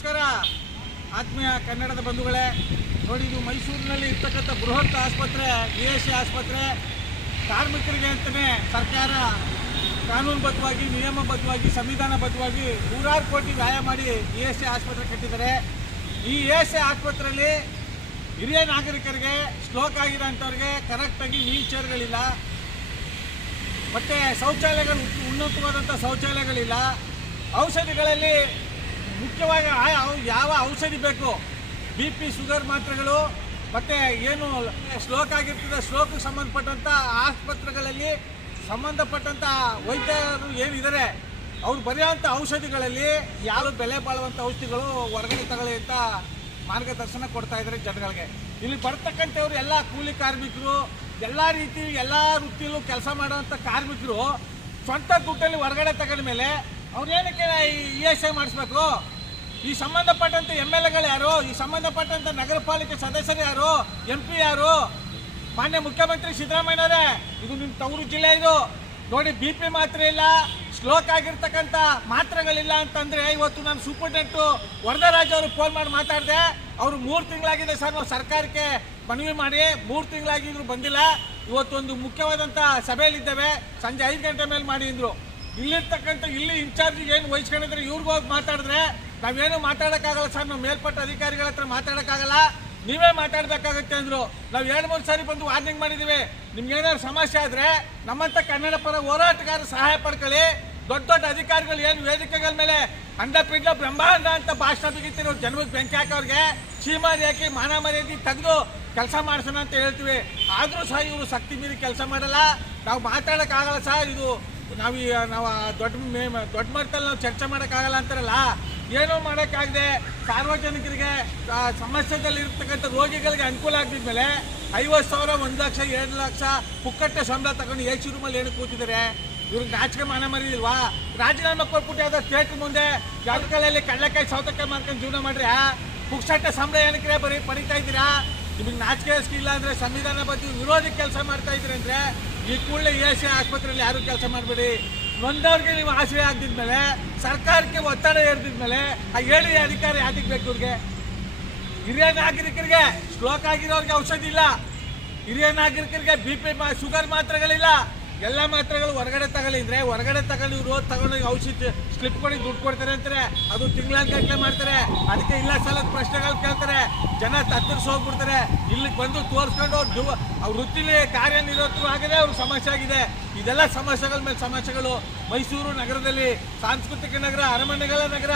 ನಮಸ್ಕಾರ. ಆತ್ಮೀಯ ಕನ್ನಡದ ಬಂಧುಗಳೇ, ನೋಡಿ ಇದು ಮೈಸೂರಿನಲ್ಲಿ ಇರ್ತಕ್ಕಂಥ ಬೃಹತ್ ಆಸ್ಪತ್ರೆ ವಿ ಎಸ್ ಸಿ ಆಸ್ಪತ್ರೆ. ಕಾರ್ಮಿಕರಿಗೆ ಅಂತಲೇ ಸರ್ಕಾರ ಕಾನೂನುಬದ್ಧವಾಗಿ, ನಿಯಮಬದ್ಧವಾಗಿ, ಸಂವಿಧಾನಬದ್ಧವಾಗಿ ನೂರಾರು ಕೋಟಿ ವ್ಯಾಯ ಮಾಡಿ ಇ ಎಸ್ ಸಿ ಆಸ್ಪತ್ರೆ ಕಟ್ಟಿದ್ದಾರೆ. ಈ ಇ ಎಸ್ ಸಿ ಆಸ್ಪತ್ರೆಯಲ್ಲಿ ಹಿರಿಯ ನಾಗರಿಕರಿಗೆ ಸ್ಟ್ರೋಕ್ ಆಗಿರೋಂಥವ್ರಿಗೆ ಕರೆಕ್ಟಾಗಿ ವೀಲ್ ಚೇರ್ಗಳಿಲ್ಲ. ಮತ್ತು ಶೌಚಾಲಯಗಳು ಉನ್ನತವಾದಂಥ ಶೌಚಾಲಯಗಳಿಲ್ಲ. ಔಷಧಿಗಳಲ್ಲಿ ಮುಖ್ಯವಾಗಿ ಯಾವ ಔಷಧಿ ಬೇಕು? ಬಿ ಪಿ ಶುಗರ್ ಮಾತ್ರೆಗಳು, ಮತ್ತು ಏನು ಶ್ಲೋಕ ಆಗಿರ್ತದೆ, ಶ್ಲೋಕಕ್ಕೆ ಸಂಬಂಧಪಟ್ಟಂಥ ಆಸ್ಪತ್ರೆಗಳಲ್ಲಿ ಸಂಬಂಧಪಟ್ಟಂಥ ವೈದ್ಯರು ಏನಿದ್ದಾರೆ ಅವ್ರು ಬರೆಯುವಂಥ ಔಷಧಿಗಳಲ್ಲಿ ಯಾರು ಬೆಲೆ ಬಾಳುವಂಥ ಔಷಧಿಗಳು ಹೊರಗಡೆ ತಗೊಳ್ಳಿ ಅಂತ ಮಾರ್ಗದರ್ಶನ ಕೊಡ್ತಾ ಇದ್ದಾರೆ ಜನಗಳಿಗೆ. ಇಲ್ಲಿ ಬರ್ತಕ್ಕಂಥವ್ರು ಎಲ್ಲ ಕೂಲಿ ಕಾರ್ಮಿಕರು, ಎಲ್ಲ ರೀತಿ, ಎಲ್ಲ ವೃತ್ತಿಯಲ್ಲೂ ಕೆಲಸ ಮಾಡುವಂಥ ಕಾರ್ಮಿಕರು ಸ್ವಂತ ದುಡ್ಡಲ್ಲಿ ಹೊರಗಡೆ ತಗೊಂಡ ಮೇಲೆ ಅವ್ರು ಏನಕ್ಕೆ ಇ ಎಸ್ ಐ ಮಾಡಿಸ್ಬೇಕು? ಈ ಸಂಬಂಧಪಟ್ಟಂತ ಎಂ ಎಲ್ ಎಗಳು ಯಾರು? ಈ ಸಂಬಂಧಪಟ್ಟಂತ ನಗರ ಪಾಲಿಕೆ ಸದಸ್ಯರು ಯಾರು? ಎಂ ಪಿ ಯಾರು? ಮಾನ್ಯ ಮುಖ್ಯಮಂತ್ರಿ ಸಿದ್ದರಾಮಯ್ಯನವರೇ, ಇದು ನಿಮ್ಮ ತವರು ಜಿಲ್ಲೆ ಇದು. ನೋಡಿ ಬಿ ಪಿ ಮಾತ್ರೆ ಇಲ್ಲ ಸ್ಲೋಕ್ ಆಗಿರ್ತಕ್ಕಂಥ ಮಾತ್ರೆಗಳಿಲ್ಲ ಅಂತಂದ್ರೆ ಇವತ್ತು ನಾನು ಸೂಪರ್ಡೆಂಟು ವರದರಾಜ್ ಅವರು ಫೋನ್ ಮಾಡಿ ಮಾತಾಡಿದೆ. ಅವರು ಮೂರು ತಿಂಗಳಾಗಿದೆ ಸರ್ ನಾವು ಸರ್ಕಾರಕ್ಕೆ ಮನವಿ ಮಾಡಿ, ಮೂರು ತಿಂಗಳಾಗಿದ್ರು ಬಂದಿಲ್ಲ. ಇವತ್ತೊಂದು ಮುಖ್ಯವಾದಂಥ ಸಭೆಯಲ್ಲಿದ್ದೇವೆ. ಸಂಜೆ ಐದು ಗಂಟೆ ಮೇಲೆ ಮಾಡಿ ಅಂದ್ರು. ಇಲ್ಲಿರ್ತಕ್ಕಂಥ ಇಲ್ಲಿ ಇನ್ಚಾರ್ಜ್ ಏನು ವಹಿಸ್ಕೊಂಡಿದ್ರೆ ಇವ್ರಿಗೆ ಹೋಗಿ ಮಾತಾಡಿದ್ರೆ ನಾವೇನು ಮಾತಾಡೋಕ್ಕಾಗಲ್ಲ ಸರ್, ನಾವು ಮೇಲ್ಪಟ್ಟ ಅಧಿಕಾರಿಗಳ ಹತ್ರ ಮಾತಾಡೋಕ್ಕಾಗಲ್ಲ. ನೀವೇ ಮಾತಾಡಬೇಕಾಗತ್ತೆ ಅಂದರು. ನಾವು ಎರಡು, ಮೂರು ಸಾರಿ ಬಂದು ವಾರ್ನಿಂಗ್ ಮಾಡಿದ್ದೀವಿ ನಿಮ್ಗೆ ಏನಾದ್ರು ಸಮಸ್ಯೆ ಆದರೆ ನಮ್ಮಂಥ ಕನ್ನಡ ಪರ ಹೋರಾಟಗಾರರು ಸಹಾಯ ಪಡ್ಕೊಳ್ಳಿ. ದೊಡ್ಡ ದೊಡ್ಡ ಅಧಿಕಾರಿಗಳು ಏನು ವೇದಿಕೆಗಳ ಮೇಲೆ ಅಂಡ ಪಿಂಡ ಬ್ರಹ್ಮಾಂಡ ಅಂತ ಭಾಷಣ ಬಿಗಿತಿರೋ ಜನ್ಮಕ್ಕೆ ಬೆಂಕಿ ಹಾಕೋರಿಗೆ ಚೀಮಾರಿ ಹಾಕಿ ಮಾನ ಮರ್ಯಾದಿ ತೆಗೆದು ಕೆಲಸ ಮಾಡಿಸೋಣ ಅಂತ ಹೇಳ್ತೀವಿ. ಆದರೂ ಸಹ ಇವರು ಶಕ್ತಿ ಮೀರಿ ಕೆಲಸ ಮಾಡಲ್ಲ. ನಾವು ಮಾತಾಡೋಕ್ಕಾಗಲ್ಲ ಸರ್, ಇದು ನಾವು ನಾವು ದೊಡ್ಡ ದೊಡ್ಡ ಮಟ್ಟದಲ್ಲಿ ನಾವು ಚರ್ಚೆ ಮಾಡೋಕ್ಕಾಗಲ್ಲ ಅಂತಾರಲ್ಲ? ಏನೋ ಮಾಡೋಕ್ಕಾಗದೆ ಸಾರ್ವಜನಿಕರಿಗೆ ಸಮಸ್ಯೆದಲ್ಲಿರ್ತಕ್ಕಂಥ ರೋಗಿಗಳಿಗೆ ಅನುಕೂಲ ಆಗಿದ್ಮೇಲೆ ಐವತ್ತು ಸಾವಿರ, ಒಂದು ಲಕ್ಷ, ಎರಡು ಲಕ್ಷ ಪುಕ್ಕಟ್ಟೆ ಸಂಬಳ ತಗೊಂಡು ಎ ಸಿ ರೂಮಲ್ಲಿ ಏನು ಕೂತಿದ್ದಾರೆ ಇವ್ರಿಗೆ ನಾಚಿಕೆ ಮಾನ ಮರಿದಿಲ್ವಾ ರಾಜೀನಾಮೆ ಕೊಟ್ಬಿಟ್ಟು ಯಾವುದೋ ಥಿಯೇಟ್ರ್ ಮುಂದೆ ಜಾಗಗಳಲ್ಲಿ ಕಡಲೆಕಾಯಿ, ಸೌತೆಕಾಯಿ ಮಾಡ್ಕೊಂಡು ಜೀವನ ಮಾಡ್ರಿ ಪುಕ್ಸಟ್ಟೆ ಸಂಬಳ ಏನಕ್ಕೆ ಬರೀ ಪಡಿತಾ ಇದ್ದೀರಾ? ನಿಮಗೆ ನಾಚಿಕೆ ಇಲ್ಲ ಅಂದರೆ ಸಂವಿಧಾನ ಬಗ್ಗೆ ವಿರೋಧಿ ಕೆಲಸ ಮಾಡ್ತಾ ಇದ್ರಿ ಅಂದ್ರೆ ಈ ಕೂಡಲೇ ಎ ಸಿ ಆಸ್ಪತ್ರೆಯಲ್ಲಿ ಯಾರು ಕೆಲಸ ಮಾಡಬೇಡಿ. ನೊಂದವ್ರಿಗೆ ನೀವು ಆಶ್ರಯ ಆಗಿದ್ಮೇಲೆ ಸರ್ಕಾರಕ್ಕೆ ಒತ್ತಡ ಹೇರ್ದಿದ್ಮೇಲೆ, ಆ ಹೇಳಿ ಅಧಿಕಾರ ಯಾತಿಗೆ ಬೇಕು ಇವ್ರಿಗೆ? ಹಿರಿಯ ನಾಗರಿಕರಿಗೆ ಸ್ಟ್ರೋಕ್ ಆಗಿರೋರಿಗೆ ಔಷಧಿ ಇಲ್ಲ. ಹಿರಿಯ ನಾಗರಿಕರಿಗೆ ಬಿ ಪಿ ಶುಗರ್ ಮಾತ್ರೆಗಳಿಲ್ಲ. ಎಲ್ಲ ಮಾತ್ರೆಗಳು ಹೊರಗಡೆ ತಗೊಳ್ಳಿದ್ರೆ ಹೊರಗಡೆ ತಗೊಂಡು ಇವರು ತಗೊಂಡು ಔಷಧಿ ಸ್ಲಿಪ್ ಕೊಡಿ ದುಡ್ಡು ಕೊಡ್ತಾರೆ ಅಂತಾರೆ. ಅದು ತಿಂಗಳಾನ್ಗಟ್ಲೆ ಮಾಡ್ತಾರೆ. ಅದಕ್ಕೆ ಇಲ್ಲ ಸಲದ ಪ್ರಶ್ನೆಗಳು ಕೇಳ್ತಾರೆ. ಜನ ತತ್ತರಿಸಿ ಹೋಗ್ಬಿಡ್ತಾರೆ. ಇಲ್ಲಿಗೆ ಬಂದು ತೋರಿಸ್ಕೊಂಡು ಅವ್ರು ಅವ್ರ ವೃತ್ತಿಲಿ ಕಾರ್ಯನಿರತರು ಆಗಿದೆ ಅವ್ರ ಸಮಸ್ಯೆ ಆಗಿದೆ. ಇದೆಲ್ಲ ಸಮಸ್ಯೆಗಳ ಮೇಲೆ ಸಮಸ್ಯೆಗಳು ಮೈಸೂರು ನಗರದಲ್ಲಿ ಸಾಂಸ್ಕೃತಿಕ ನಗರ ಅರಮನೆಗಳ ನಗರ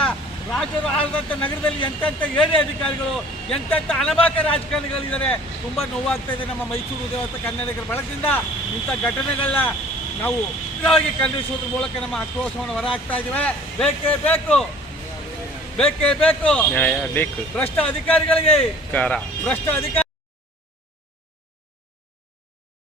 ರಾಜರು ಆಳದಂಥ ನಗರದಲ್ಲಿ ಎಂತೆಂಥ ಏಳೆ ಅಧಿಕಾರಿಗಳು ಎಂತೆಂಥ ಅನಭಾಕ ರಾಜಕಾರಣಿಗಳಿದ್ದಾರೆ. ತುಂಬ ನೋವಾಗ್ತಾ ಇದೆ ನಮ್ಮ ಮೈಸೂರು ದೇವತ ಕನ್ನಡಿಗರ ಬಳಕದಿಂದ ಇಂಥ ಘಟನೆಗಳನ್ನ ನಾವು ಉಗ್ರವಾಗಿ ಖಂಡಿಸುವುದ್ರ ಮೂಲಕ ನಮ್ಮ ಆಕ್ರೋಶವನ್ನು ಹೊರ ಹಾಕ್ತಾ ಇದ್ದೇವೆ. ಬೇಕೇ ಬೇಕು. ಬೇಕೇ ಬೇಕು. ಬೇಕು. ಭ್ರಷ್ಟ ಅಧಿಕಾರಿಗಳಿಗೆ. ಕಾರ ಭ್ರಷ್ಟ ಅಧಿಕಾರಿ